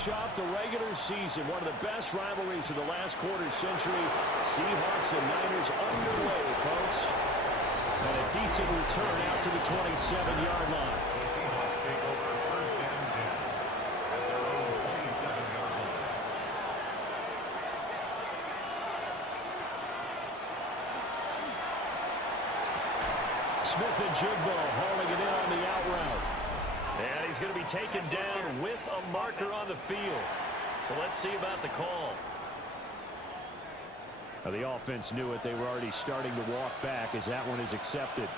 finish off the regular season. One of the best rivalries of the last quarter century. Seahawks and Niners underway, folks. And a decent return out to the 27-yard line. The Seahawks take over first and 10 at their own 27-yard line. Smith and Jigbo hauling it in on the out route. And he's going to be taken down with a marker on the field. So let's see about the call. Now the offense knew it. They were already starting to walk back as that one is accepted.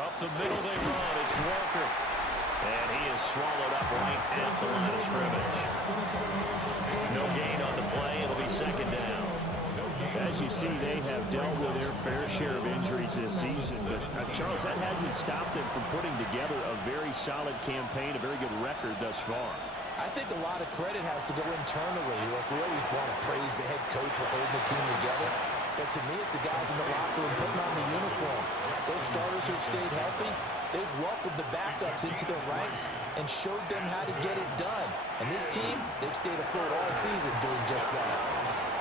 Up the middle they run. It's Walker. And he is swallowed up right at the line of scrimmage. No gain on the play. It'll be second down. As you see, they have dealt with their fair share of injuries this season. But, Charles, that hasn't stopped them from putting together a very solid campaign, a very good record thus far. I think a lot of credit has to go internally. Look, we always want to praise the head coach for holding the team together. But to me, it's the guys in the locker room putting on the uniform. Those starters who have stayed healthy, they've welcomed the backups into their ranks and showed them how to get it done. And this team, they've stayed afloat all season doing just that.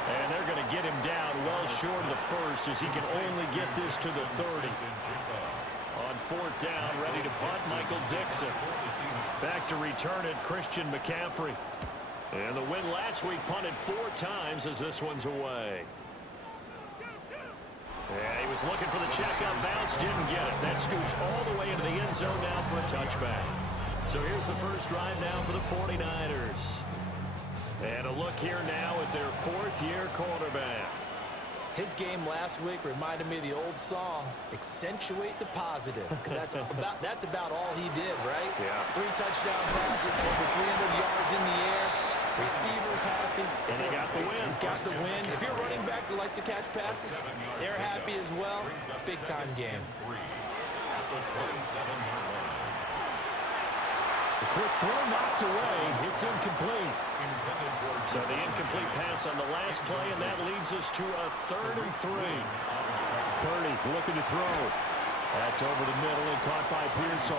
And they're going to get him down well short of the first as he can only get this to the 30. On fourth down, ready to punt, Michael Dixon. Back to return it, Christian McCaffrey. And the win last week punted 4 times as this one's away. Yeah, he was looking for the check-up bounce, didn't get it. That scoots all the way into the end zone now for a touchback. So here's the first drive now for the 49ers. And a look here now at their 4th-year quarterback. His game last week reminded me of the old song, accentuate the positive. Because that's about all he did, right? Yeah. 3 touchdown passes, over 300 yards in the air. Receivers happy. And they got the win. Got the win. If you're running back that likes to catch passes, they're happy as well. Big-time game. At the 27-yard line. A quick throw knocked away. It's incomplete. So the incomplete pass on the last play, and that leads us to a 3rd and 3. Purdy looking to throw. That's over the middle and caught by Pearsall.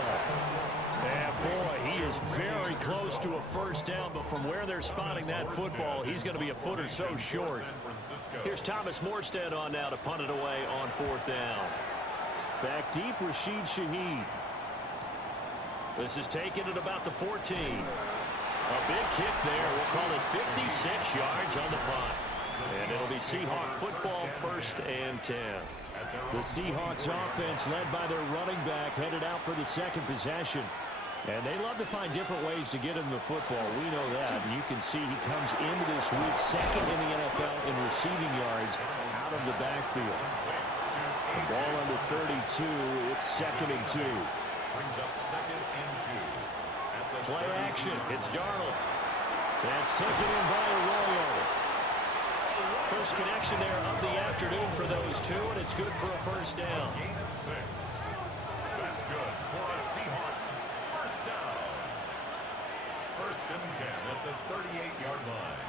And boy, he is very close to a first down, but from where they're spotting that football, he's going to be a foot or so short. Here's Thomas Morstead on now to punt it away on 4th down. Back deep, Rashid Shaheed. This is taken at about the 14. A big kick there. We'll call it 56 yards on the punt. And it'll be Seahawk football, 1st and 10. The Seahawks offense led by their running back headed out for the 2nd possession. And they love to find different ways to get him the football. We know that. And you can see he comes into this week 2nd in the NFL in receiving yards out of the backfield. The ball under 32. It's 2nd and 2. Brings up 2nd and 2. Play action. It's Darnold. That's taken in by Arroyo. First connection there of the afternoon for those two, and it's good for a first down. Gain of 6. That's good for a Seahawks first down. 1st and 10 at the 38-yard line.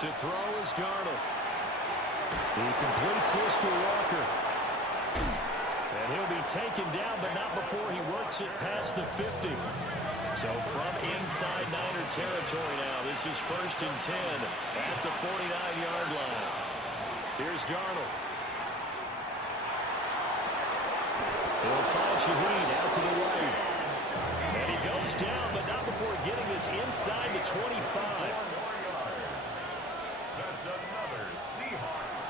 To throw is Darnold. He completes this to Walker. And he'll be taken down, but not before he works it past the 50. So from inside Niner territory now, this is 1st and 10 at the 49-yard line. Here's Darnold. He'll find Shaheed out to the right. And he goes down, but not before getting this inside the 25. That's another Seahawks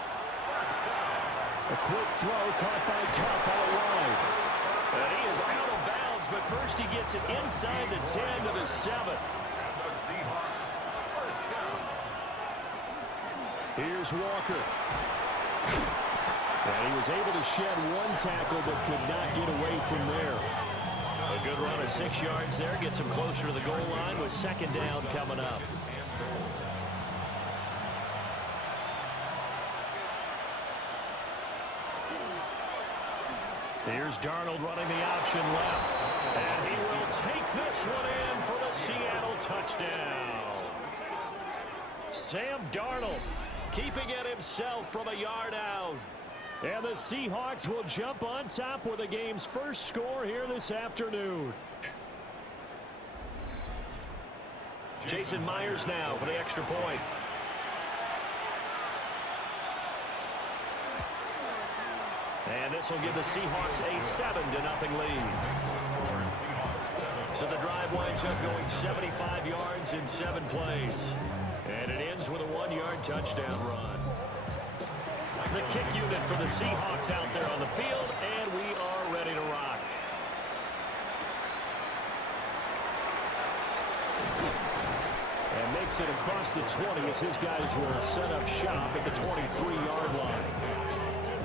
first down. A quick throw caught by Kupp out wide. And he is out of bounds, but first he gets it inside the 10 to the 7. And the Seahawks first down. Here's Walker. And he was able to shed 1 tackle, but could not get away from there. A good run of 6 yards there. Gets him closer to the goal line with 2nd down coming up. Here's Darnold running the option left. And he will take this one in for the Seattle touchdown. Sam Darnold keeping it himself from a yard out. And the Seahawks will jump on top with the game's first score here this afternoon. Jason Myers now for the extra point. And this will give the Seahawks a 7-0 lead. So the drive winds up going 75 yards in 7 plays. And it ends with a 1-yard touchdown run. The kick unit for the Seahawks out there on the field, and we are ready to rock. And makes it across the 20 as his guys will set up shop at the 23-yard line.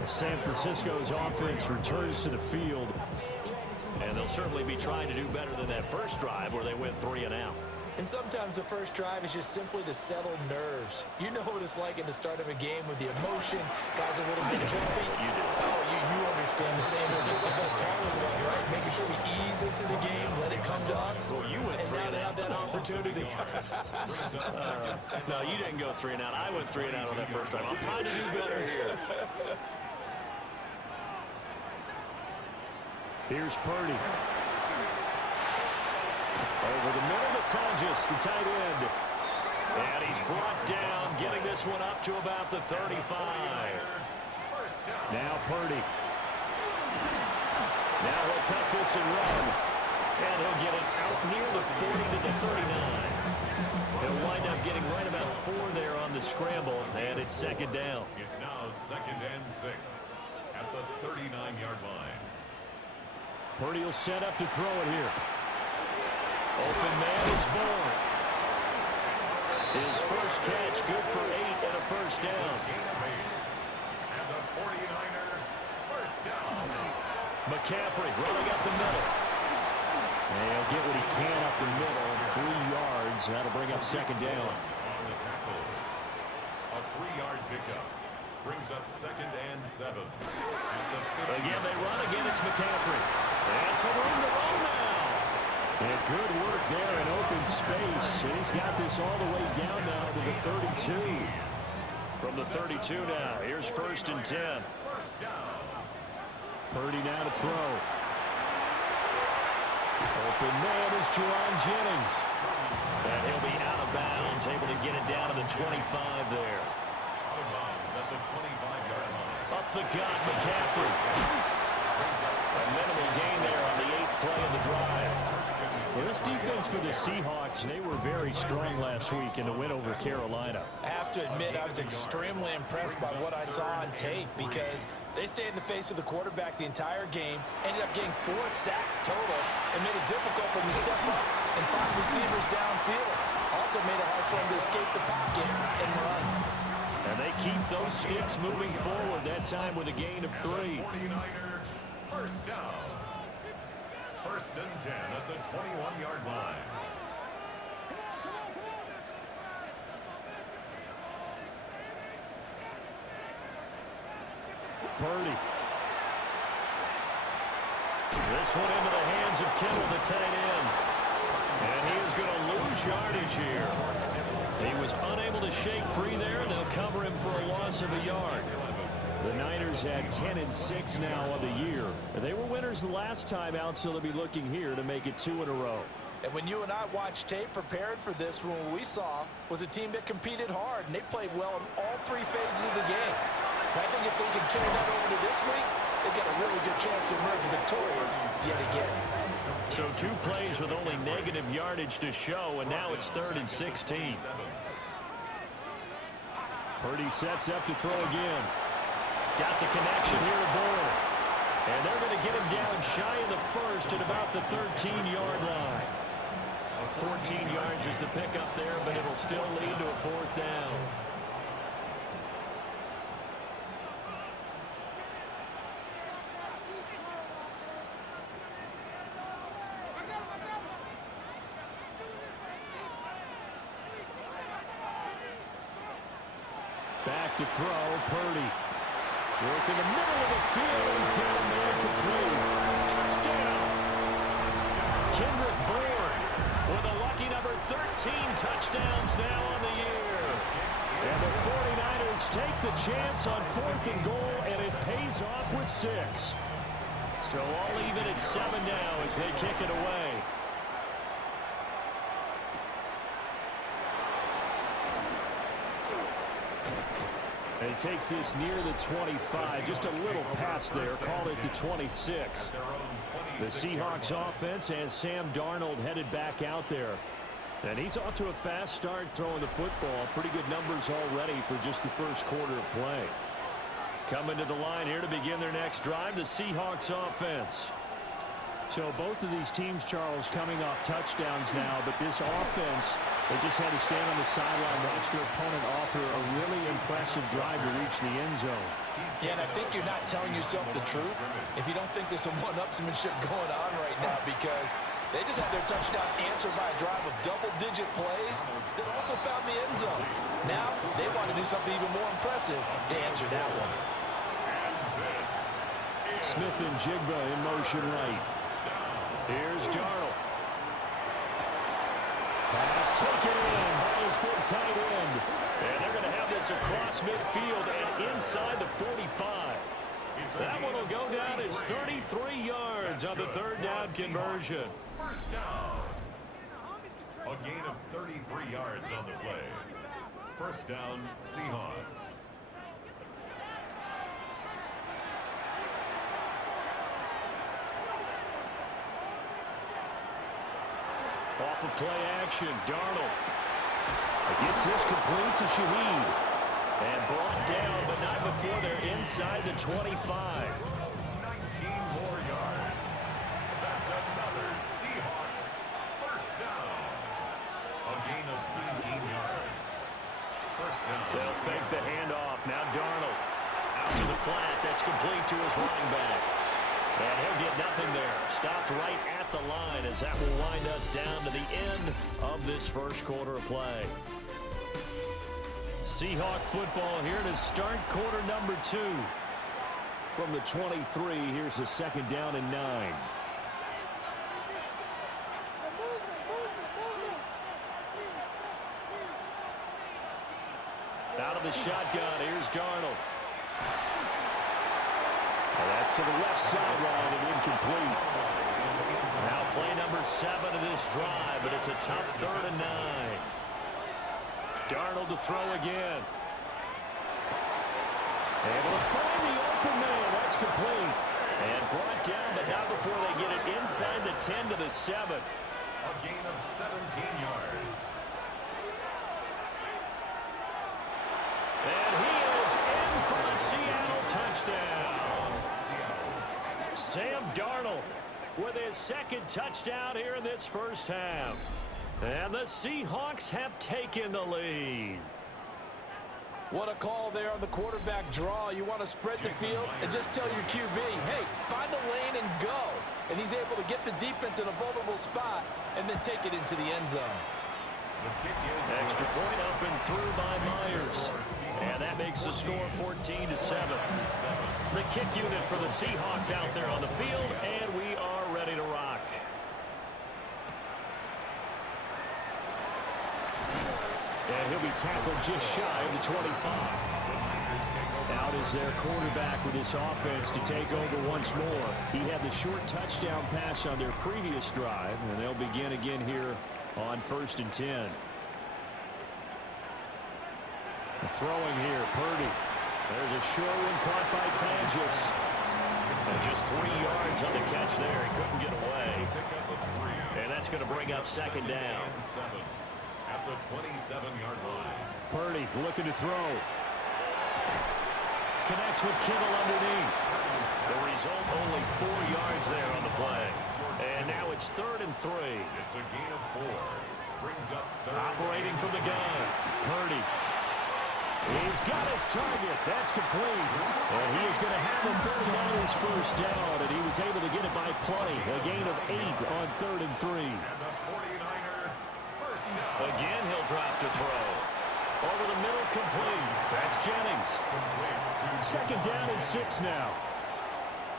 San Francisco's offense returns to the field. And they'll certainly be trying to do better than that first drive where they went 3 and out. And sometimes the first drive is just simply to settle nerves. You know what it's like at the start of a game with the emotion. Guys are a little bit jumpy. You do. Oh, you understand the same. It's just like us calling one, right? Making sure we ease into the game, let it come to us. Well, you went and 3 now and they out. have that opportunity. No, you didn't go 3 and out. I went 3 and out on that first drive. I'm trying to do better here. Here's Purdy. Over the middle to Tonjes, the tight end. And he's brought down, getting this one up to about the 35. Now Purdy. Now he'll take this and run. And he'll get it out near the 40 to the 39. He'll wind up getting right about 4 there on the scramble, and it's second down. It's now 2nd and 6 at the 39-yard line. Purdy will set up to throw it here. Open man is born. His first catch good for 8 and a first down. And the 49er first down. McCaffrey running up the middle. And he'll get what he can up the middle. 3 yards. That'll bring up second down. On the tackle. A 3-yard pickup brings up 2nd and 7. Again, they run. Again, it's McCaffrey. And some room to roll now. And good work there in open space. And he's got this all the way down now to the 32. From the 32 now, here's 1st and 10. Purdy now to throw. Open man is Jerron Jennings. And he'll be out of bounds, able to get it down to the 25 there. Out of bounds at the 25-yard line. Up the gut, McCaffrey. A minimal gain there on the 8th play of the drive. Well, this defense for the Seahawks, they were very strong last week in the win over Carolina. I have to admit, I was extremely impressed by what I saw on tape because they stayed in the face of the quarterback the entire game, ended up getting 4 sacks total, and made it difficult for him to step up and find receivers downfield. Also made it hard for him to escape the pocket and run. And they keep those sticks moving forward, that time with a gain of 3. 49er first down. 1st and 10 at the 21-yard line. Purdy. This one into the hands of Kittle, the tight end. And he is going to lose yardage here. He was unable to shake free there, and they'll cover him for a loss of a yard. The Niners had 10 and 6 now on the year. They were winners the last time out, so they'll be looking here to make it 2 in a row. And when you and I watched tape prepared for this, what we saw was a team that competed hard, and they played well in all 3 phases of the game. And I think if they can carry that over to this week, they've got a really good chance to emerge victorious yet again. So 2 plays with only negative yardage to show, and now it's 3rd and 16. Purdy sets up to throw again. Got the connection here to Bourne. And they're going to get him down shy of the 1st at about the 13-yard line. 14 yards is the pickup there, but it'll still lead to a 4th down. Back to throw, Purdy. Work in the middle of the field, and he's got a man complete. Touchdown! Kendrick Bourne with a lucky number 13 touchdowns now on the year. And the 49ers take the chance on 4th and goal, and it pays goes off with 6. So all even at 7 now as they kick it away. And he takes this near the 25. Just a little pass there. Call it the 26. The Seahawks offense and Sam Darnold headed back out there. And he's off to a fast start throwing the football. Pretty good numbers already for just the first quarter of play. Coming to the line here to begin their next drive, the Seahawks offense. So both of these teams, Charles, coming off touchdowns now, but this offense, they just had to stand on the sideline, watch their opponent offer a really impressive drive to reach the end zone. Yeah, and I think you're not telling yourself the truth if you don't think there's some one-upsmanship going on right now, because they just had their touchdown answered by a drive of double-digit plays that also found the end zone. Now they want to do something even more impressive to answer that one. Smith and Jigba in motion right. Here's Darnold. Pass taken in by his big tight end. And they're going to have this across midfield and inside the 45. That one will go down as 33 yards on the third down conversion. First down. A gain of 33 yards on the play. First down, Seahawks. Off of play action, Darnold gets this complete to Shaheed. And brought down, but not before they're inside the 25. 19 more yards. That's another Seahawks first down. A gain of 18 yards. First down. They'll fake the handoff. Now Darnold out to the flat. That's complete to his running back. And he'll get nothing there. Stopped right at the line as that will wind us down to the end of this first quarter of play. Seahawk football here to start quarter number 2. From the 23, here's the second down and 9. Out of the shotgun, here's Darnold. And that's to the left sideline and incomplete. Now play number 7 of this drive, but it's a tough 3rd and 9. Darnold to throw again. Able to find the open man. That's complete. And brought down, but not before they get it inside the 10 to the 7. A gain of 17 yards. And he is in for the Seattle touchdown. Sam Darnold with his second touchdown here in this first half. And the Seahawks have taken the lead. What a call there on the quarterback draw. You want to spread the field and just tell your QB, hey, find a lane and go. And he's able to get the defense in a vulnerable spot and then take it into the end zone. Extra point up and through by Myers. And that makes the score 14-7. The kick unit for the Seahawks out there on the field, and we are ready to rock. And he'll be tackled just shy of the 25. Out is their quarterback with this offense to take over once more. He had the short touchdown pass on their previous drive, and they'll begin again here on 1st and 10. Throwing here, Purdy. There's a short one caught by Tangis. And just 3 yards on the catch there. He couldn't get away. And that's going to bring up second down. At the 27-yard line. Purdy looking to throw. Connects with Kittle underneath. The result, only 4 yards there on the play. And now it's 3rd and 3. It's a gain of 4. Brings up third. Operating from the gun. Purdy. He's got his target. That's complete. And he is going to have a 49ers first down, and he was able to get it by plenty. A gain of 8 on 3rd and 3. And the 49er first down. Again, he'll drop to throw. Over the middle, complete. That's Jennings. Second down and 6 now.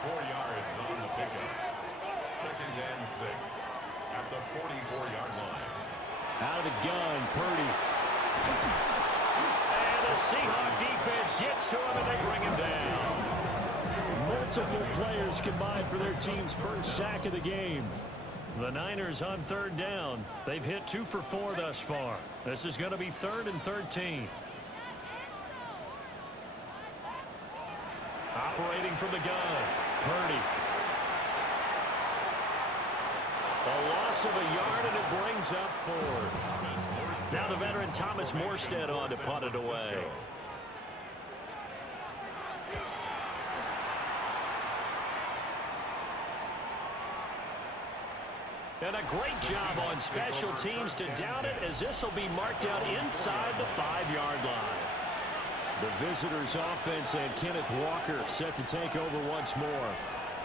4 yards on the pickup. 2nd and 6 at the 44-yard line. Out of the gun, Purdy. And the Seahawk defense gets to him, and they bring him down. Multiple players combined for their team's first sack of the game. The Niners on third down. They've hit 2 for 4 thus far. This is going to be 3rd and 13. Operating from the gun, Purdy. A loss of a yard, and it brings up 4th. Now the veteran Thomas Morstead on to punt it away. And a great job on special teams to down it, as this will be marked out inside the 5-yard line. The visitors' offense had Kenneth Walker set to take over once more.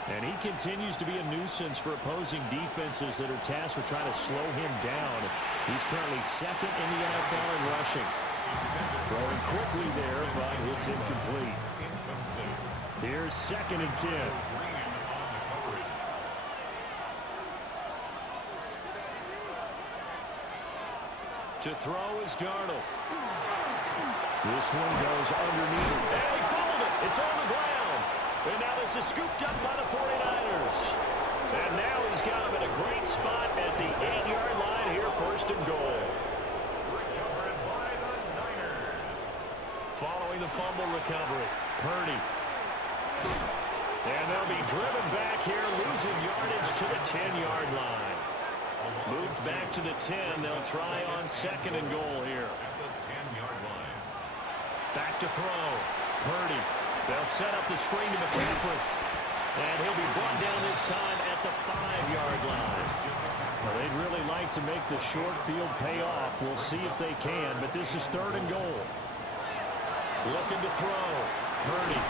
And he continues to be a nuisance for opposing defenses that are tasked with trying to slow him down. He's currently 2nd in the NFL in rushing. Throwing quickly there, but it's incomplete. Here's 2nd and 10. To throw is Darnold. This one goes underneath. And he fumbled it. It's on the ground. And now this is scooped up by the 49ers. And now he's got him in a great spot at the 8-yard line here, 1st and goal. Recovered by the Niners. Following the fumble recovery, Purdy. And they'll be driven back here, losing yardage to the 10-yard line. Moved back to the 10. They'll try on 2nd and goal here. At the 10-yard line. Back to throw. Purdy. They'll set up the screen to McCaffrey. And he'll be brought down this time at the 5-yard line. Well, they'd really like to make the short field pay off. We'll see if they can, but this is 3rd and goal. Looking to throw. Purdy.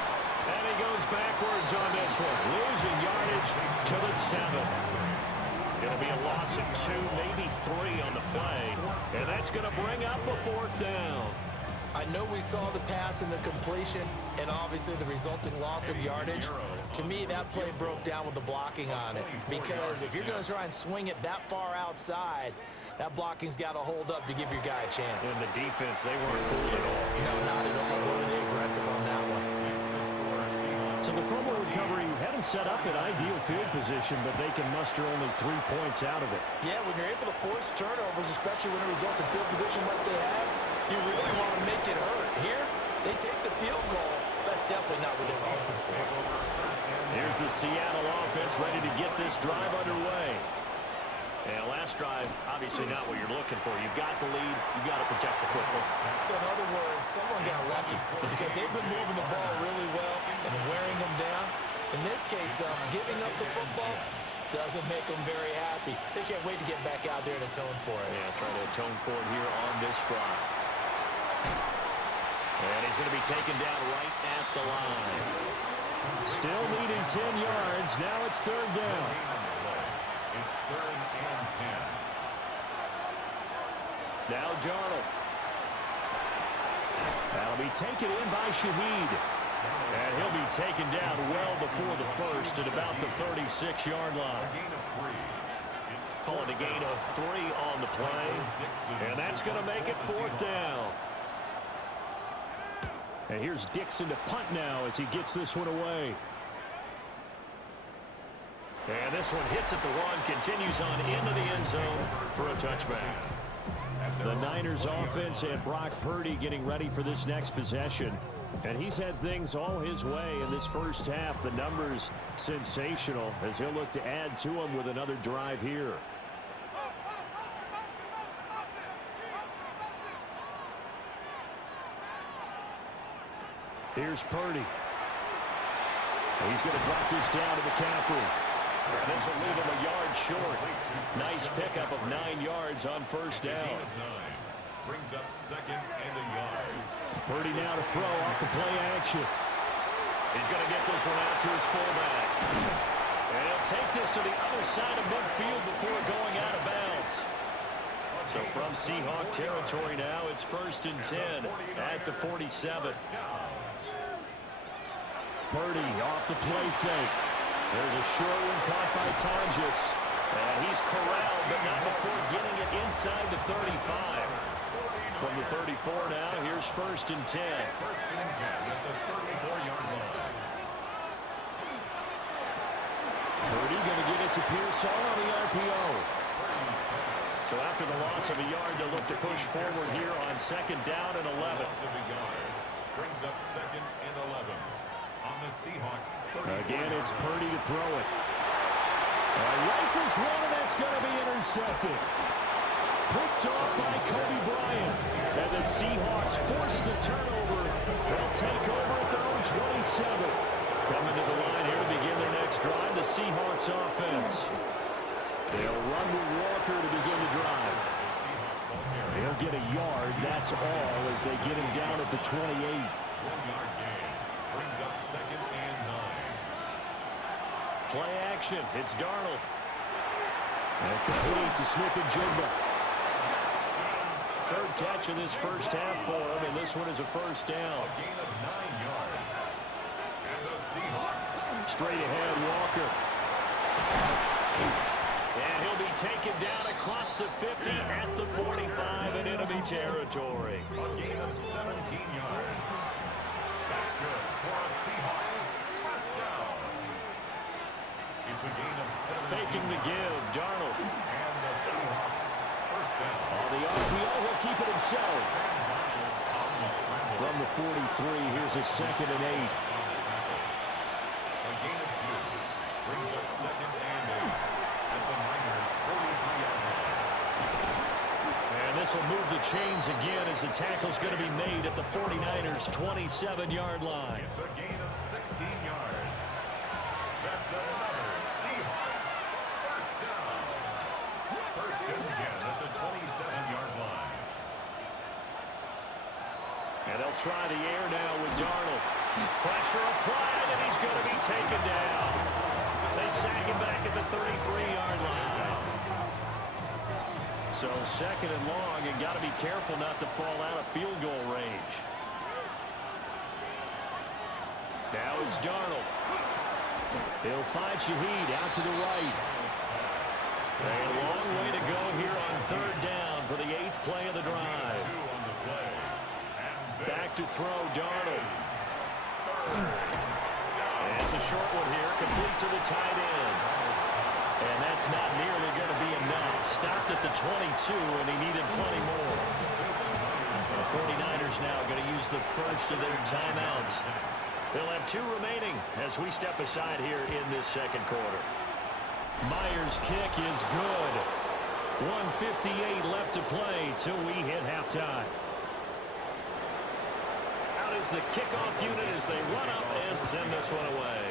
And he goes backwards on this one. Losing yardage to the 7. It'll be a loss of 2, maybe 3 on the play. And that's going to bring up a 4th down. I know we saw the pass and the completion and obviously the resulting loss of yardage. To me, that play broke down with the blocking on it. Because if you're going to try and swing it that far outside, that blocking's got to hold up to give your guy a chance. And the defense, they weren't fooled at all. No, not at all. Boy, they aggressive on that one. So the fumble recovery had them set up at ideal field position, but they can muster only 3 points out of it. Yeah, when you're able to force turnovers, especially when it results in field position like they have, you really want to make it hurt. Here, they take the field goal. That's definitely not what they're hoping for. Here's the Seattle offense ready to get this drive underway. And last drive, obviously not what you're looking for. You've got the lead. You've got to protect the football. So in other words, someone got lucky because they've been moving the ball really well and wearing them down. In this case, though, giving up the football doesn't make them very happy. They can't wait to get back out there and atone for it. Yeah, trying to atone for it here on this drive. And he's going to be taken down right at the line. Still needing 10 yards. Now it's 3rd down. It's 3rd and 10. Now Darnold. That'll be taken in by Shaheed. And he'll be taken down well before the 1st at about the 36-yard line. Calling a gain of 3 on the play. And that's going to make it 4th down. And here's Dixon to punt now as he gets this one away. And this one hits at the 1, continues on into the end zone for a touchback. The Niners offense and Brock Purdy getting ready for this next possession. And he's had things all his way in this first half. The numbers sensational as he'll look to add to them with another drive here. Here's Purdy. He's going to drop this down to McCaffrey. And this will leave him a yard short. Nice pickup of 9 yards on 1st down. Brings up 2nd and a yard. Purdy now to throw off the play action. He's going to get this one out to his fullback. And he'll take this to the other side of midfield before going out of bounds. So from Seahawk territory now, it's 1st and 10 at the 47. Purdy off the play fake. There's a short one caught by Tonjes. And he's corralled, but not before getting it inside the 35. From the 34 now, here's 1st and 10. 1st and 10 at the 34-yard line. Purdy going to get it to Pearsall on the RPO. So after the loss of a yard, they'll look to push forward here on second down and 11. Loss of a yard brings up second and 11 on the Seahawks. Again, it's Purdy to throw it. Rifles one, and that's going to be intercepted. Picked off by Kobe Bryant. And the Seahawks force the turnover. They'll take over at their own 27. Coming to the line here to begin their next drive, the Seahawks offense. They'll run with Walker to begin the drive. They'll get a yard, that's all, as they get him down at the 28. 1 yard gain brings up second and 9. Play action, it's Darnold. And complete to Smith and Jigba. Third catch of this first half for him, and this one is a first down. A gain of 9 yards. And the Seahawks. Straight ahead, Walker. And he'll be taken down across the 50 at the 45 in enemy territory. A gain of 17 yards. That's good for a Seahawks first down. It's a gain of 17. Faking the give, Darnold. And the Seahawks first down. On the RPO, he'll keep it himself. From the 43, here's a second and 8. A gain of 2 brings up second and 8 at the Niners' 43-yard line. And this will move the chains again as the tackle's going to be made at the 49ers' 27-yard line. It's a gain of 16 yards. That's another Seahawks first down. First and 10 at the 27-yard line. And they'll try the air now with Darnold. Pressure applied, and he's going to be taken down. They sack him back at the 33-yard line. So second and long, and got to be careful not to fall out of field goal range. Now it's Darnold. He'll find Shaheed out to the right. A long way to go here on third down for the 8th play of the drive. Back to throw, Darnold. And it's a short one here, complete to the tight end. And that's not nearly going to be enough. Stopped at the 22, and he needed plenty more. The 49ers now going to use the first of their timeouts. They'll have 2 remaining as we step aside here in this second quarter. Myers' kick is good. 1:58 left to play till we hit halftime. Out is the kickoff unit as they run up and send this one away.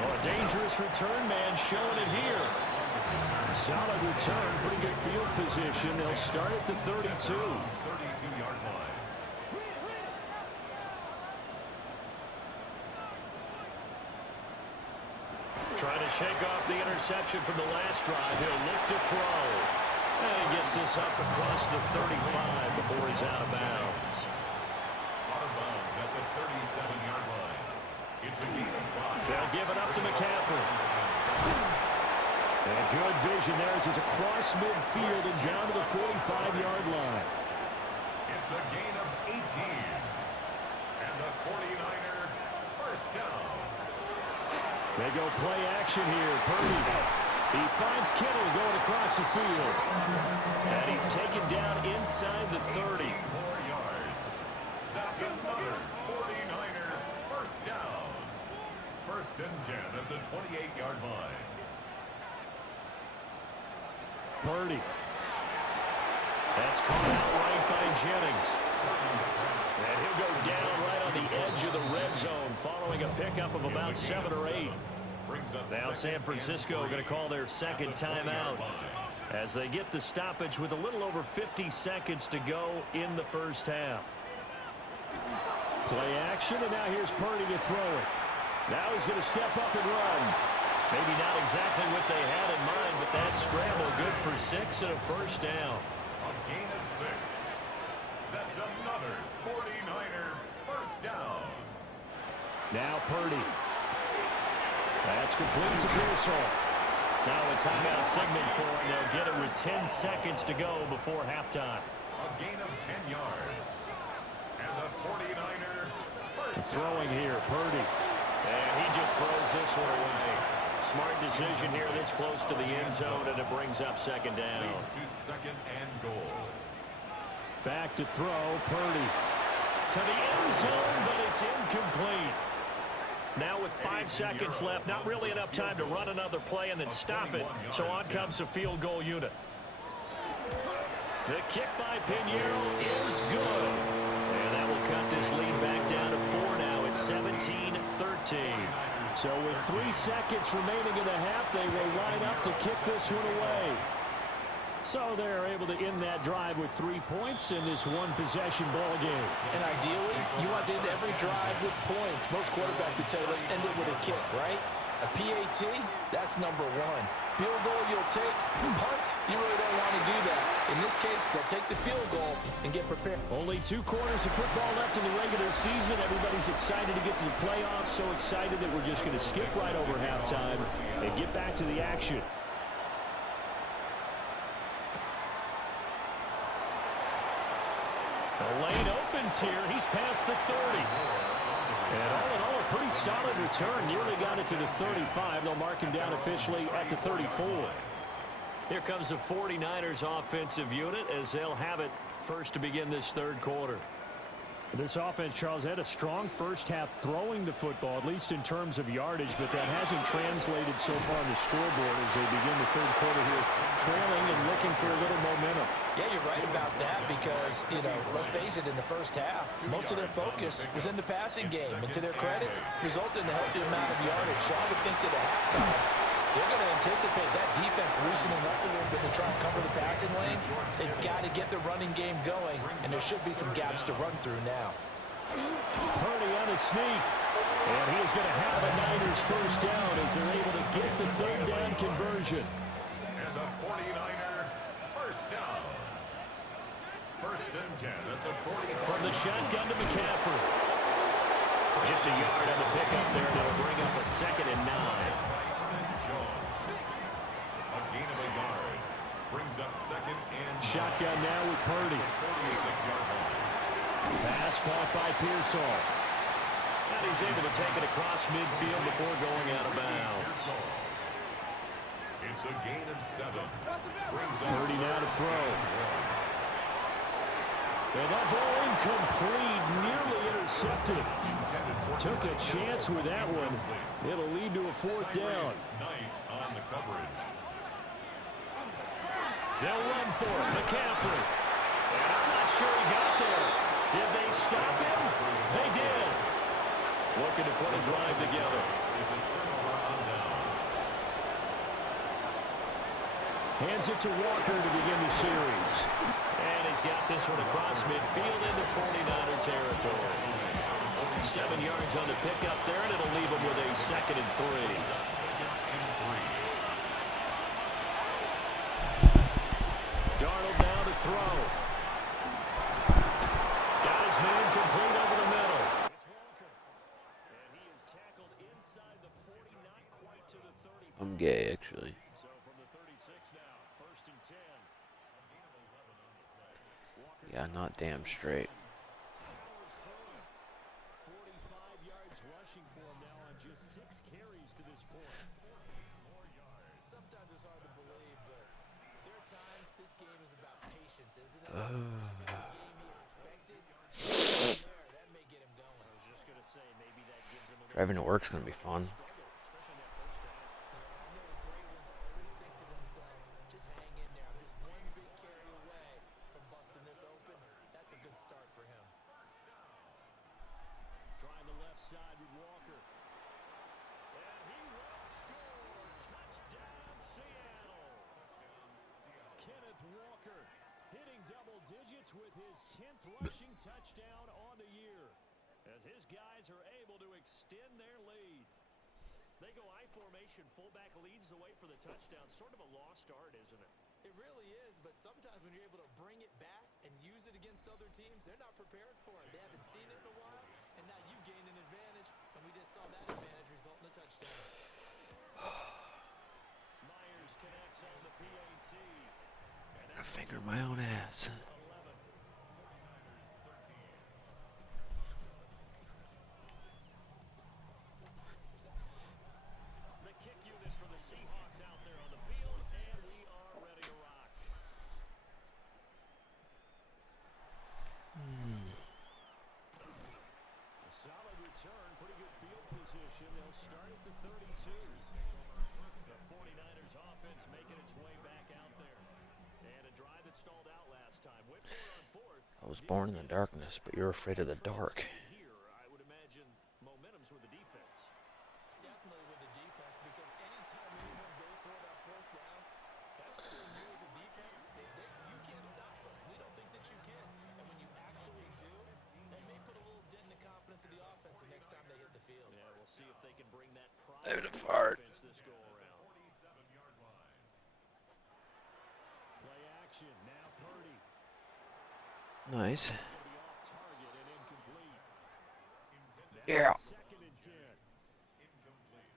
Oh, a dangerous return man showing it here. Solid return, pretty good field position. They'll start at the 32. 32-yard line. Trying to shake off the interception from the last drive. He'll look to throw. And he gets this up across the 35 before he's out of bounds. Out of bounds at the 37-yard line. It's a gain of 5. They'll give it up to McCaffrey. And good vision there as he's across midfield and down to the 45-yard line. It's a gain of 18. And the 49er first down. They go play action here. Purdy. He finds Kittle going across the field. And he's taken down inside the 30. 4 yards. That's another 49er first down. First and 10 at the 28-yard line. Purdy. That's caught out right by Jennings. And he'll go down right on the edge of the red zone following a pickup of about 7 or 8. Now San Francisco going to call their second timeout as they get the stoppage with a little over 50 seconds to go in the first half. Play action, and now here's Purdy to throw it. Now he's going to step up and run. Maybe not exactly what they had in mind, but that scramble good for 6 and a first down. A gain of 6. That's another 49er first down. Now Purdy. That's complete to Pearsall. Now a timeout signal for him. They'll get it with 10 seconds to go before halftime. A gain of 10 yards. And the 49er first Throwing here, Purdy. And he just throws this one away. Smart decision here this close to the end zone, and it brings up second down. Leads to second and goal. Back to throw, Purdy. To the end zone, but it's incomplete. Now with 5 seconds left, not really enough time to run another play and then stop it, so on comes the field goal unit. The kick by Pinheiro is good. And that will cut this lead back down to 4 now. It's 17-13. So with 3 seconds remaining in the half, they will line up to kick this one away. So they're able to end that drive with 3 points in this one-possession ball game. And ideally, you want to end every drive with points. Most quarterbacks would tell you, let's end it with a kick, right? A PAT, that's number 1. Field goal you'll take. Punts, you really don't want to do that. In this case, they'll take the field goal and get prepared. Only 2 quarters of football left in the regular season. Everybody's excited to get to the playoffs. So excited that we're just going to skip right over halftime and get back to the action. The lane opens here. He's past the 30. And all in all, a pretty solid return. Nearly got it to the 35. They'll mark him down officially at the 34. Here comes the 49ers offensive unit as they'll have it first to begin this third quarter. This offense, Charles, had a strong first half throwing the football, at least in terms of yardage, but that hasn't translated so far on the scoreboard as they begin the third quarter here, trailing and looking for a little momentum. Yeah, you're right about that because, let's face it, in the first half, most of their focus was in the passing game. And to their credit, resulted in a healthy amount of yardage. So I would think that at halftime, they're going to anticipate that defense loosening up a little bit to try and cover the passing lanes. They've got to get the running game going, and there should be some gaps to run through now. Purdy on a sneak. And he is going to have a Niners first down as they're able to get the third down conversion. And the 49er first down. First and 10 at the 40. From the shotgun to McCaffrey. Just a yard on the pickup there, and it'll bring up a 2nd and 9. A gain of a yard. Brings up 2nd and 9. Shotgun now with Purdy. 46-yard line. Pass caught by Pearsall. And he's able to take it across midfield before going out of bounds. It's a gain of 7. Brings up Purdy now to throw. And that ball incomplete, nearly intercepted. Took a chance with that one. It'll lead to a 4th down. Knight on the coverage. They'll run for it. McCaffrey. And I'm not sure he got there. Did they stop him? They did. Looking to put a drive together. There's a turnover on down. Hands it to Walker to begin the series. And he's got this one across midfield into 49er territory. 7 yards on the pickup there, and it'll leave him with a 2nd and 3. Darnold now to throw. Got his man complete over the middle. It's Walker. And he is tackled inside the 40, not quite to the 30. I'm gay, actually. So from the 36 now, 1st and 10. Yeah, not damn straight. 45 yards rushing for him now on just 6 carries to this point. Sometimes it's hard to believe, but there are times this game is about patience, isn't it? The game he expected, that may get him going. I was just going to say, maybe that gives him a little Driving to work's gonna be fun. especially in that first half. I know the great ones always think to themselves, just hang in there. I'm just one big carry away from busting this open. That's a good start for him. Trying the left side with Walker. And he will score. Touchdown, Seattle. Kenneth Walker hitting double digits with his 10th rushing touchdown on the year, as his guys are able to extend their lead. They go I formation, fullback leads the way for the touchdown. Sort of a lost art, isn't it? It really is, but sometimes when you're able to bring it back and use it against other teams, they're not prepared for it. They haven't seen it in a while, and now you gain an advantage, and we just saw that advantage result in a touchdown. Myers connects on the PAT. I fingered my own ass. 11. position. They'll start at the 32. The 49ers offense making its way back out there. And a drive that stalled out last time. Went for it on fourth. I was born in the darkness, but you're afraid of the dark. Here, I would imagine momentum's with the defense. Definitely with the defense, because anytime anyone goes for that fourth down, that's telling you as a defense, you can't stop us. We don't think that you can. And when you actually do, that may put a little dent in the confidence of the offense the next time they hit the field. Yeah, we'll see if they can bring that pride I'm to gonna the fart. offense this go around. 47-yard line. Play action. Now Purdy. Nice. Gonna be off target and incomplete. Now Yeah. 2nd and 10. Incomplete.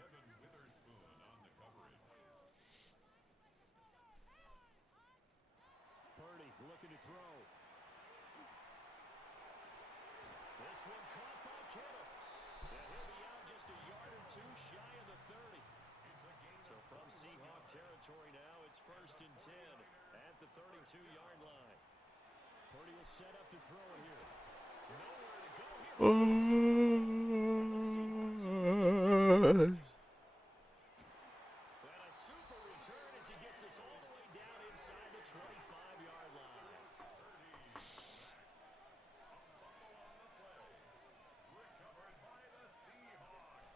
Devin Witherspoon on the coverage. Purdy looking to throw. This one caught by Kittle. Yeah, he'll be out just a yard or two shy of the 30. So from Seahawk territory now, it's 1st and 10 at the 32-yard line. Purdy will set up to throw it here. Nowhere to go here. And a super return as he gets us all the way down inside the 25-yard line. Recovered by the Seahawks.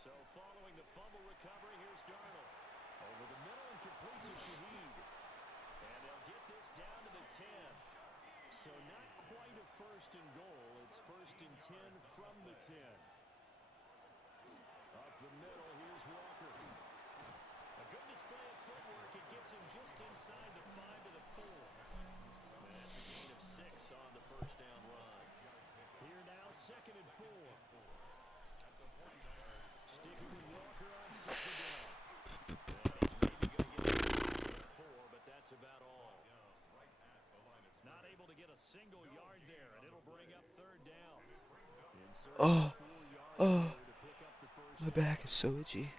So following the fumble recovery, here's Darnold. Over the middle and complete to Shaheed. And they'll get this down to the 10. So not quite a 1st and goal. It's 1st and 10 from the 10. Up the middle, here's Walker. A good display of footwork. It gets him just inside the 5 to the 4. And that's a gain of 6 on the 1st down run. Here now, 2nd and 4. Sticking with Walker on 2nd down. And he's maybe going to get it to 4, but that's about all. Not able to get a single yard there, and it'll bring up 3rd down. Oh, 4 yards to pick up the 1st my down. back is so itchy.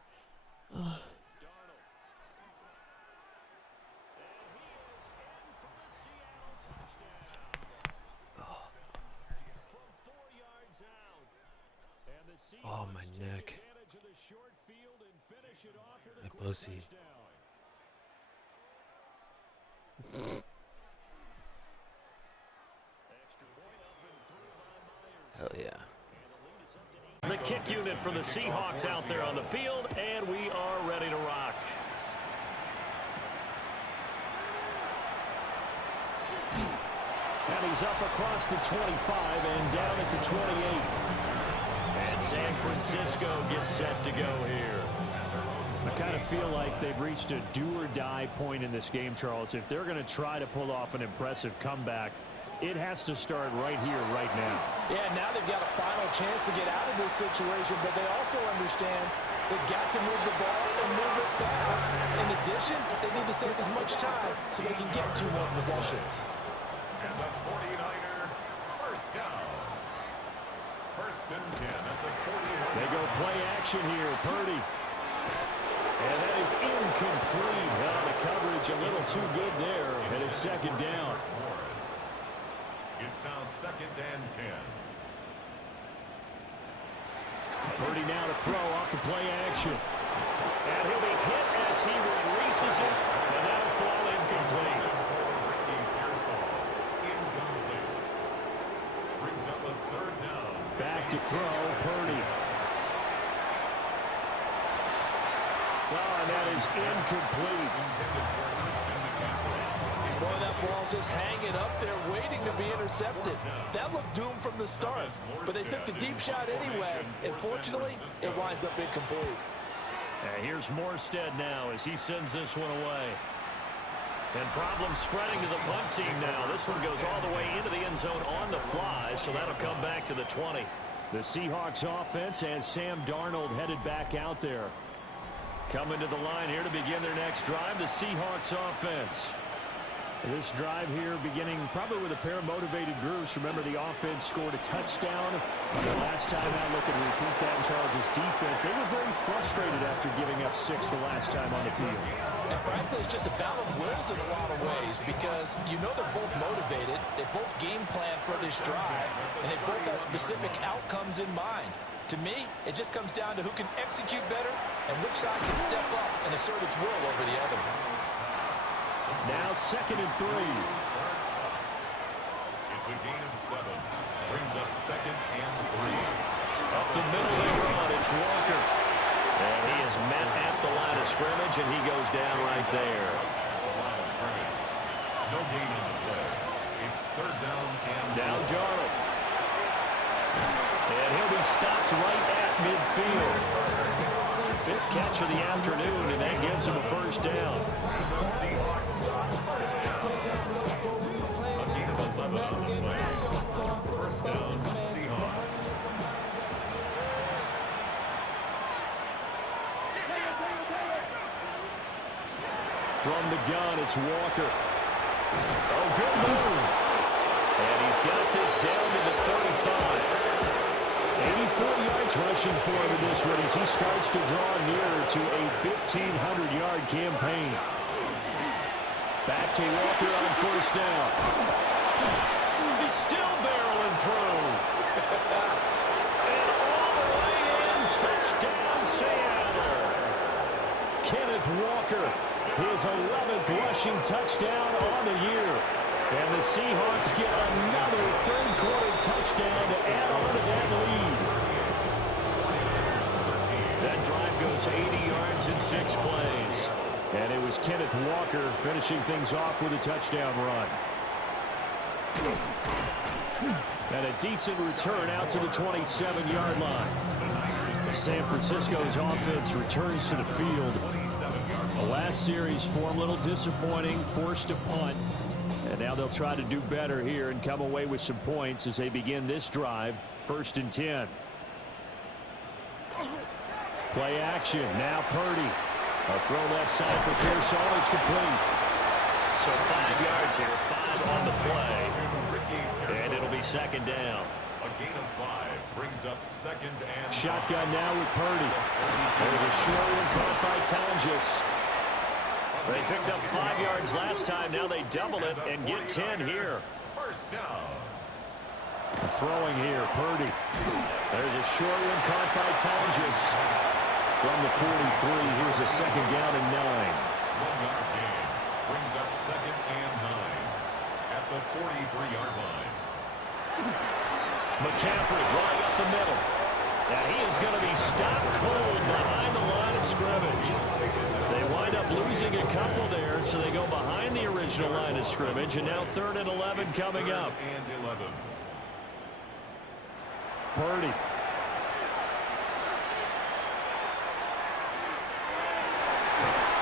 Darnold. And he is in for the Seattle touchdown. From 4 yards out. And the Seahawks my take neck. advantage of the short field and finish it off with a My quick pussy. touchdown. Extra point up and through by Myers. Hell yeah. The kick unit for the Seahawks out there on the field, and we are ready to rock. And he's up across the 25 and down at the 28. And San Francisco gets set to go here. I kind of feel like they've reached a do-or-die point in this game, Charles. If they're going to try to pull off an impressive comeback, it has to start right here, right now. Yeah, now they've got a final chance to get out of this situation, but they also understand they've got to move the ball and move it fast. In addition, they need to save as much time so they can get 2 more possessions. And the 49er 1st down. 1st and 10 at the 49. They go play action here, Purdy. And that is incomplete. The coverage a little too good there, and it's 2nd down. It's now 2nd and 10. Purdy now to throw off the play action. And he'll be hit as he releases it, and that'll fall incomplete. Incomplete. Brings up a 3rd down. Back to throw, Purdy. Oh, and that is incomplete. Boy, that ball's just hanging up there waiting to be intercepted. That looked doomed from the start, but they took the deep shot anyway, and fortunately, it winds up incomplete. And here's Morstead now as he sends this one away. And problems spreading to the punt team now. This one goes all the way into the end zone on the fly, so that'll come back to the 20. The Seahawks offense has Sam Darnold headed back out there. Coming to the line here to begin their next drive, the Seahawks offense. This drive here beginning probably with a pair of motivated groups. Remember, the offense scored a touchdown. The last time out, look at repeat that in Charles' defense. They were very frustrated after giving up 6 the last time on the field. And frankly, it's just a battle of wills in a lot of ways because you know they're both motivated. They both game plan for this drive, and they both have specific outcomes in mind. To me, it just comes down to who can execute better and which side can step up and assert its will over the other. Now 2nd and 3. It's a gain of 7. Brings up 2nd and 3. Up the middle they run. It's Walker. And he is met at the line of scrimmage, and he goes down right there. The line of scrimmage. No gain on the play. It's 3rd down and Now Darnold. And he'll be stopped right at midfield. 5th catch of the afternoon, and that gives him a 1st down. the Seahawks. 1st down. A gain of 11 on the play. 1st down, Seahawks. From the gun, it's Walker. Oh, good move. And he's got this down to the 35. 84 yards rushing for him in this one as he starts to draw nearer to a 1,500-yard campaign. Back to Walker on 1st down. He's still barreling through. And all the way in, touchdown Seattle. Kenneth Walker, his 11th rushing touchdown on the year. And the Seahawks get another 3rd-quarter touchdown to add on to that lead. That drive goes 80 yards in 6 plays. And it was Kenneth Walker finishing things off with a touchdown run. And a decent return out to the 27-yard line. San Francisco's offense returns to the field. The last series form a little disappointing, forced a punt. And now they'll try to do better here and come away with some points as they begin this drive. 1st and 10. Play action. Now Purdy. A throw left side for Pearsall is complete. So 5 yards here, 5 on the play. And it'll be 2nd down. A gain of 5 brings up 2nd and Shotgun now with Purdy. There's a short one caught by Tonjes. They picked up 5 yards last time. Now they double it and get 10 here. 1st down. Throwing here, Purdy. There's a short one caught by Tonjes. From the 43, here's a 2nd down and 9. 1-yard gain brings up 2nd and 9 at the 43-yard line. McCaffrey running up the middle. Now he is going to be stopped cold behind the line of scrimmage. They wind up losing a couple there, so they go behind the original line of scrimmage, and now 3rd and 11 coming up. And 11. Purdy.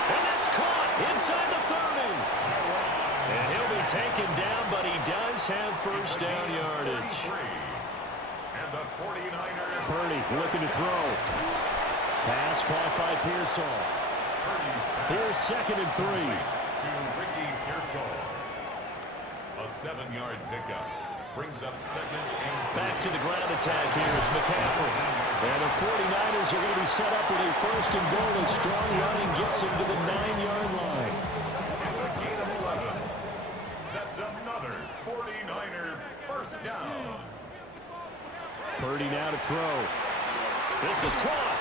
And that's caught inside the 30. And he'll be taken down, but he does have 1st down yardage. And the 49ers. Purdy looking to throw. Pass caught by Pearsall. Here's 2nd and 3. To Ricky Pearsall. A 7-yard pickup brings up 2nd and Back to the ground attack here. It's McCaffrey. And the 49ers are going to be set up with a 1st and goal. A strong running gets him to the 9-yard line. It's a gain of 11. That's another 49er 1st down. Purdy now to throw. This is caught.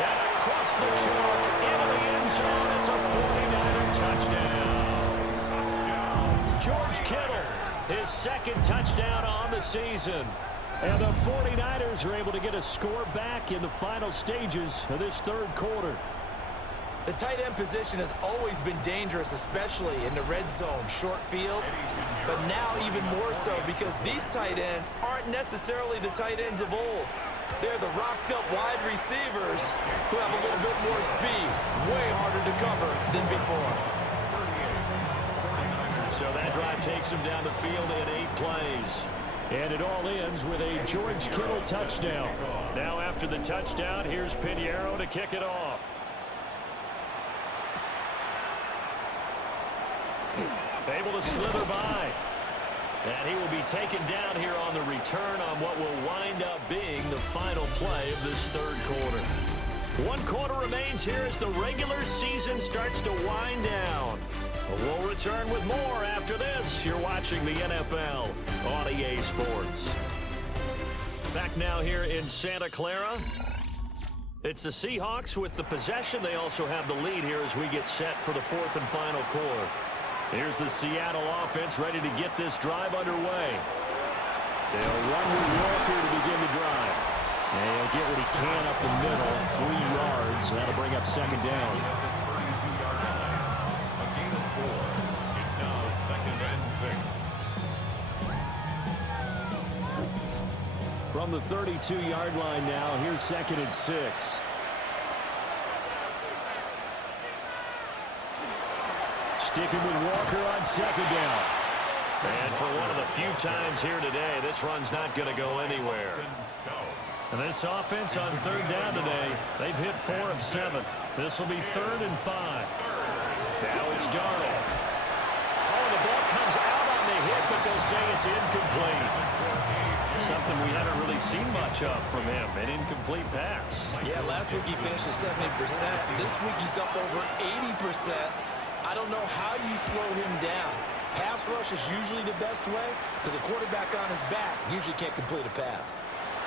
And across the chalk into the end zone. It's a 49er touchdown. Touchdown. George Kittle, his 2nd touchdown on the season. And the 49ers are able to get a score back in the final stages of this 3rd quarter. The tight end position has always been dangerous, especially in the red zone, short field. But now even more so because these tight ends aren't necessarily the tight ends of old. They're the rocked-up wide receivers who have a little bit more speed, way harder to cover than before. So that drive takes him down the field in 8 plays. And it all ends with a George Kittle touchdown. Now after the touchdown, here's Pinheiro to kick it off. Able to slither by. And he will be taken down here on the return on what will wind up being the final play of this 3rd quarter. 1 quarter remains here as the regular season starts to wind down. We'll return with more after this. You're watching the NFL on EA Sports. Back now here in Santa Clara. It's the Seahawks with the possession. They also have the lead here as we get set for the fourth and final quarter. Here's the Seattle offense ready to get this drive underway. They'll run with Walker to begin the drive. And he'll get what he can up the middle, 3 yards. That'll bring up second down. A gain of 4. It's now 2nd and 6. From the 32-yard line now, here's 2nd and 6. Sticking with Walker on second down. And for one of the few times here today, this run's not going to go anywhere. And this offense on third down today, they've hit 4 of 7. This will be 3rd and 5. Now it's Darnold. Oh, the ball comes out on the hit, but they'll say it's incomplete. Something we haven't really seen much of from him, an incomplete pass. Yeah, last week he finished at 70%. This week he's up over 80%. I don't know how you slow him down. Pass rush is usually the best way because a quarterback on his back usually can't complete a pass.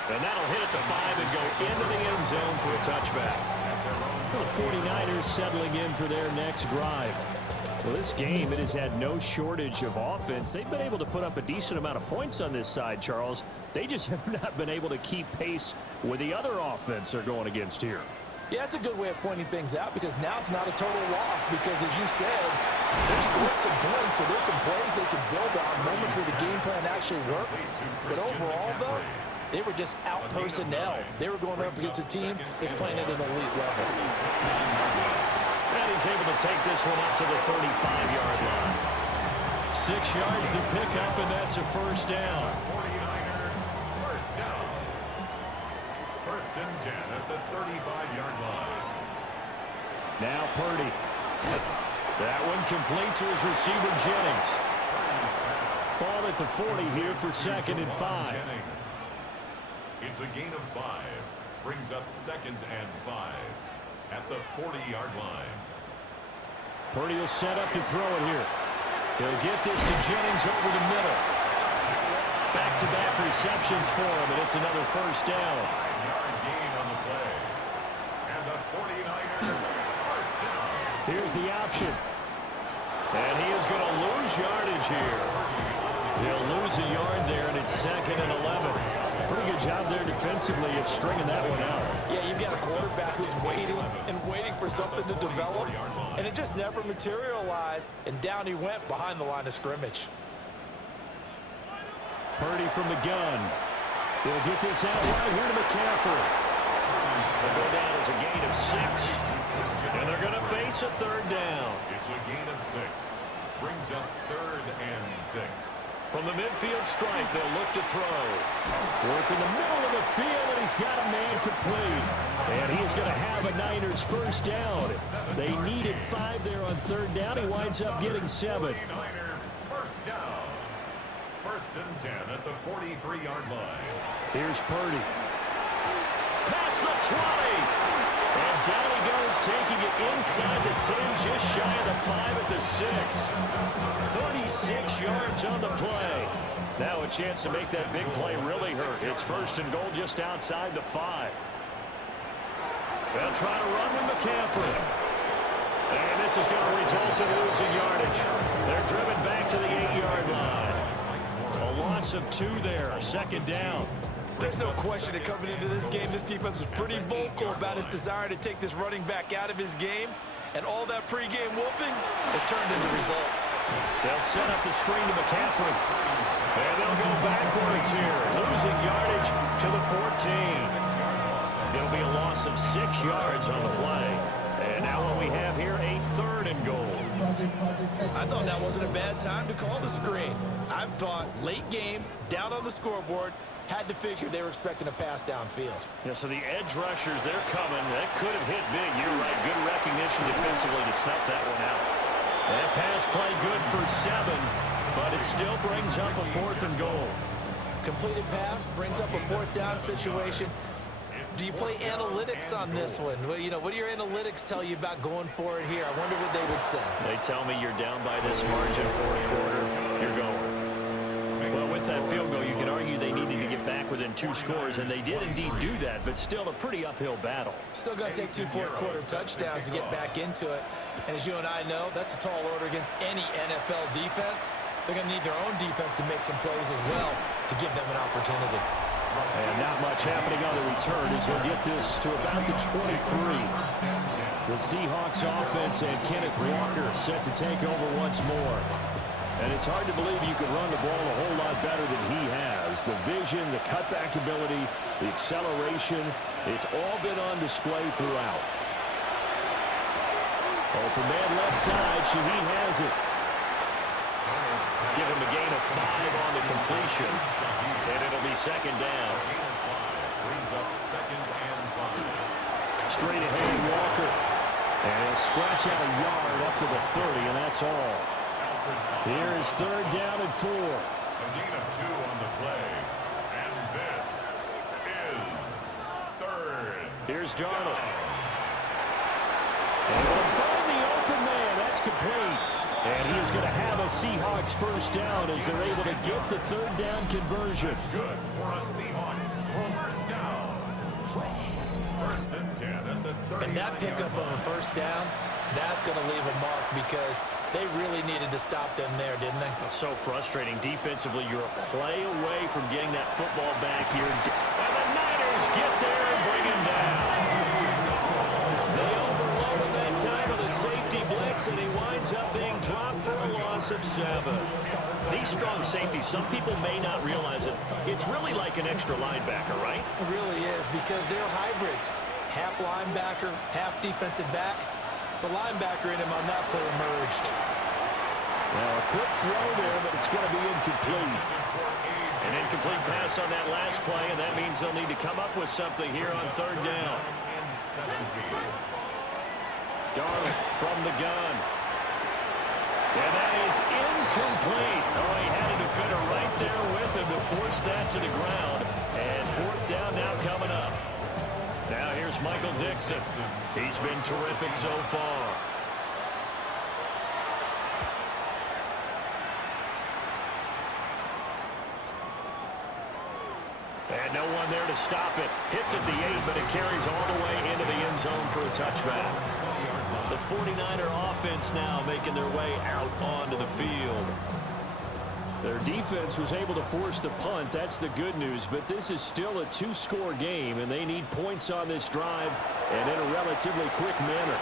And that'll hit at the 5 and go into the end zone for a touchback. The 49ers settling in for their next drive. Well, this game, it has had no shortage of offense. They've been able to put up a decent amount of points on this side, Charles. They just have not been able to keep pace with the other offense they're going against here. Yeah, that's a good way of pointing things out because now it's not a total loss because, as you said, they're scoring some points, so there's some plays they can build on, moments where the game plan actually worked. But overall, though, they were just out-personnel. They were going up against a team that's playing at an elite level. And he's able to take this one up to the 35-yard line. 6 yards the pickup, and that's a first down. 49er first down. 1st and 10 at the 35-yard line. Now Purdy. That one complete to his receiver, Jennings. Ball at the 40 here for 2nd and 5. It's a gain of 5. Brings up 2nd and 5 at the 40-yard line. Purdy will set up to throw it here. He'll get this to Jennings over the middle. Back-to-back receptions for him, and it's another first down. 5-yard gain on the play. And the 49ers first down. Here's the option. And he is going to lose yardage here. He'll lose a yard there, and it's 2nd and 11. Pretty good job there defensively of stringing that one out. Yeah, you've got a quarterback who's waiting and waiting for something to develop, and it just never materialized, and down he went behind the line of scrimmage. Purdy from the gun. He'll get this out right here to McCaffrey. They'll go down as a gain of 6, and they're going to face a 3rd down. It's a gain of 6. Brings up 3rd and 6. From the midfield stripe, they'll look to throw. Work in the middle of the field, and he's got a man complete. And he's going to have a Niners first down. They needed 5 there on 3rd down. He winds up getting 7. 49er first down. 1st and 10 at the 43-yard line. Here's Purdy. Past the 20. And down he goes, taking it inside the 10, just shy of the 5 at the 6. 36 yards on the play. Now a chance to make that big play really hurt. It's 1st and goal just outside the 5. They'll try to run with McCaffrey. And this is going to result in losing yardage. They're driven back to the 8-yard line. A loss of 2 there, 2nd down. There's no question that coming into this game, this defense was pretty vocal about his desire to take this running back out of his game. And all that pregame whooping has turned into results. They'll set up the screen to McCaffrey. And they'll go backwards here, losing yardage to the 14. It'll be a loss of 6 yards on the play. And now what we have here, a 3rd and goal. I thought that wasn't a bad time to call the screen. I thought late game, down on the scoreboard, had to figure they were expecting a pass downfield. Yeah, so the edge rushers, they're coming. That could have hit big. You're right. Good recognition defensively to snuff that one out. That pass play good for 7, but it still brings up a 4th and goal. Completed pass brings up a 4th down situation. Do you play analytics on this one? Well, you know, what do your analytics tell you about going for it here? I wonder what they would say. They tell me you're down by this margin, fourth quarter, you're going. Well, with that field goal, you can argue they needed to get back within 2 scores, and they did indeed do that, but still a pretty uphill battle. Still going to take 2 fourth-quarter touchdowns to get back into it. And as you and I know, that's a tall order against any NFL defense. They're going to need their own defense to make some plays as well to give them an opportunity. And not much happening on the return as they'll get this to about the 23. The Seahawks offense and Kenneth Walker set to take over once more. And it's hard to believe you could run the ball a whole lot better than he has. The vision, the cutback ability, the acceleration, it's all been on display throughout. Open man left side, Shaheed has it. Give him a gain of 5 on the completion, and it'll be second down. Brings up second and 5. Straight ahead, Walker. And he'll scratch out a yard up to the 30, and that's all. Here's third down and 4. A gain of 2 on the play. And this is third. Here's Darnold. And they'll find the open man. That's complete. And he is going to have a Seahawks first down as they're able to get the third down conversion. Good for a Seahawks first down. First and 10 at the 30. And that pickup of a first down, that's going to leave a mark because they really needed to stop them there, didn't they? So frustrating. Defensively, you're a play away from getting that football back here. And the Niners get there and bring him down. They overloaded that time with a safety blitz, and he winds up being dropped for a loss of 7. These strong safeties, some people may not realize it. It's really like an extra linebacker, right? It really is because they're hybrids. Half linebacker, half defensive back. The linebacker in him on that play emerged. Well, a quick throw there, but it's going to be incomplete. An incomplete pass on that last play, and that means they'll need to come up with something here on third down. Darnold from the gun. And that is incomplete. Oh, he had a defender right there with him to force that to the ground. And fourth down now coming up. Now here's Michael Dixon. He's been terrific so far. And no one there to stop it. Hits at the 8, but it carries all the way into the end zone for a touchback. The 49er offense now making their way out onto the field. Their defense was able to force the punt. That's the good news. But this is still a 2-score game, and they need points on this drive and in a relatively quick manner.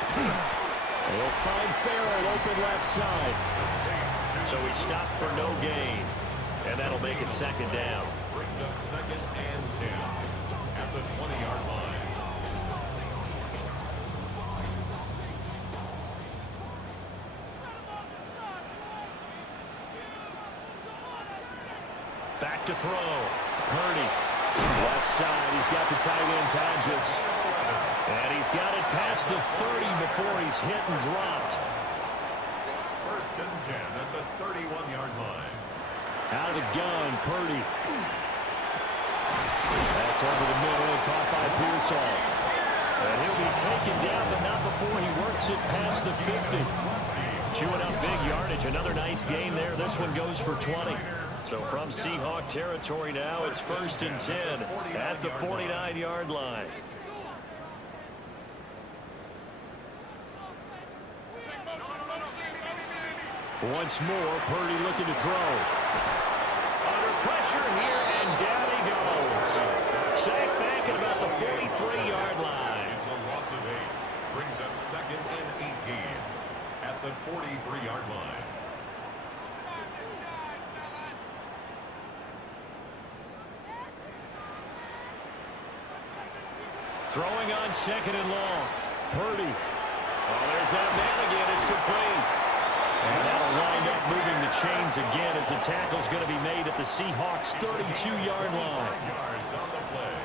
They'll find Farrell open left side. So he stopped for no gain, and that'll make it second down. Brings up second and 10 at the 20-yard line. Back to throw. Purdy. Left side. He's got the tight end, Hodges. And he's got it past the 30 before he's hit and dropped. First and 10 at the 31-yard line. Out of the gun, Purdy. That's over the middle and caught by Pearsall. And he'll be taken down, but not before he works it past the 50. Chewing up big yardage. Another nice gain there. This one goes for 20. So from Seahawk territory now, it's first and 10 at the 49-yard line. Once more, Purdy looking to throw. Under pressure here, and down he goes. Sacked back at about the 43-yard line. It's a loss of 8. Brings up second and 18 at the 43-yard line. Throwing on second and long. Purdy. Oh, there's that man again. It's complete. And that'll wind up moving the chains again as the tackle's going to be made at the Seahawks' 32-yard line. Yards on the play.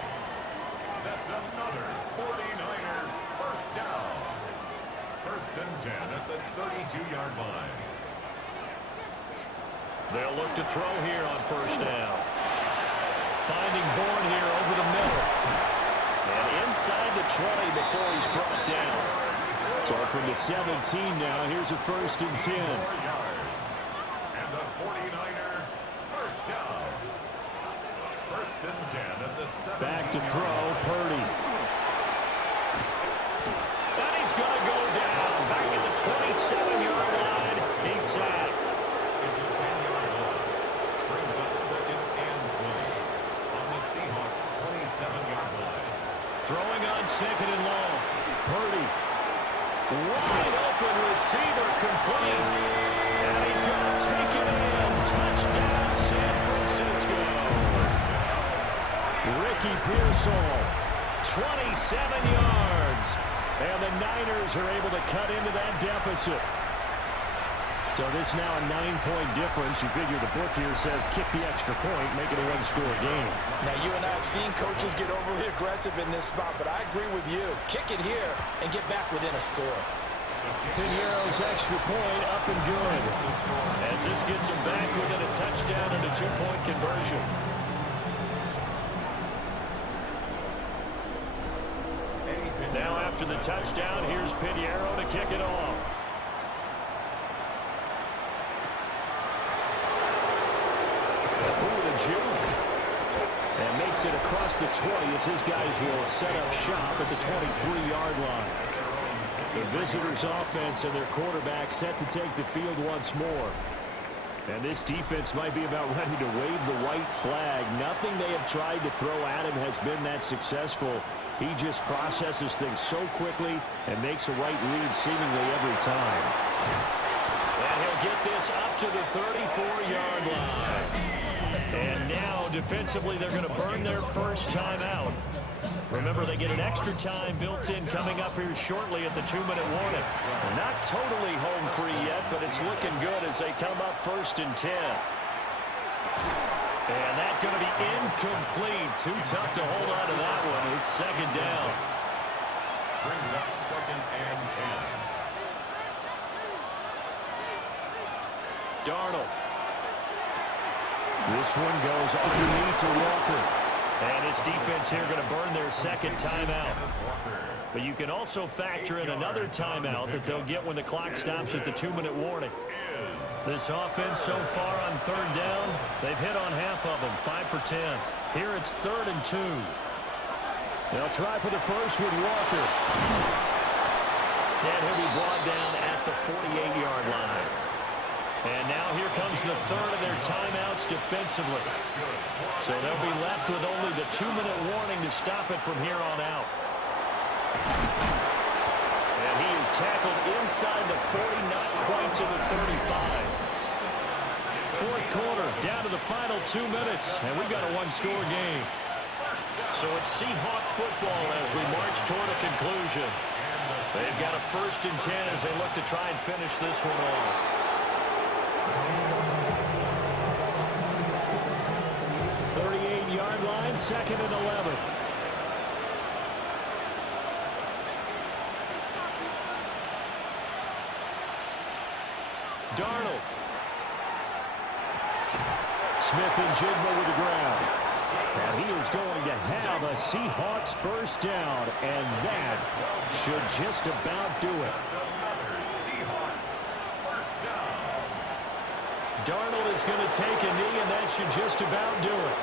That's another 49er first down. First and 10 at the 32-yard line. They'll look to throw here on first down. Finding Bourne here over the middle. And inside the 20 before he's brought down. So from the 17 now, here's a 1st and 10. And the 49er first down. 1st and 10 at the 17. Back to throw, Purdy. And he's going to go down. Back at the 27-yard line. He's sacked. It's a 10-yard loss. Brings up 2nd and 20 on the Seahawks 27-yard line. Throwing on 2nd and long. Purdy. Wide open receiver complete. And he's going to take it in. Touchdown, San Francisco. Ricky Pearsall, 27 yards. And the Niners are able to cut into that deficit. So this now a 9-point difference. You figure the book here says kick the extra point, make it a one-score game. Now, you and I have seen coaches get overly aggressive in this spot, but I agree with you. Kick it here and get back within a score. Piñeiro's extra point up and good. As this gets him back within a touchdown and a 2-point conversion. Now after the touchdown, here's Piñeiro to kick it off. Ooh, the juke. And makes it across the 20 as his guys will set up shop at the 23-yard line. The visitors' offense and their quarterback set to take the field once more. And this defense might be about ready to wave the white flag. Nothing they have tried to throw at him has been that successful. He just processes things so quickly and makes a right read seemingly every time. And he'll get this up to the 34-yard line. And now, defensively, they're going to burn their first timeout. Remember, they get an extra time built in coming up here shortly at the 2-minute warning. They're not totally home free yet, but it's looking good as they come up 1st and 10. And that's going to be incomplete. Too tough to hold on to that one. It's 2nd down. Brings up 2nd and 10. Darnold. This one goes underneath to Walker. And his defense here going to burn their 2nd timeout. But you can also factor in another timeout that they'll get when the clock stops at the 2-minute warning. This offense so far on 3rd down, they've hit on half of them, 5 for 10. Here it's 3rd and 2. They'll try for the first with Walker. And he'll be brought down at the 48-yard line. And now here comes the 3rd of their timeouts defensively. So they'll be left with only the 2-minute warning to stop it from here on out. And he is tackled inside the 40, not quite to the 35. 4th quarter, down to the final 2 minutes, and we've got a one-score game. So it's Seahawk football as we march toward a conclusion. They've got a 1st and 10 as they look to try and finish this one off. 38-yard line, 2nd and 11. Darnold. Smith and Jigma with the ground. And he is going to have a Seahawks 1st down, and that should just about do it. Darnold is going to take a knee, and that should just about do it.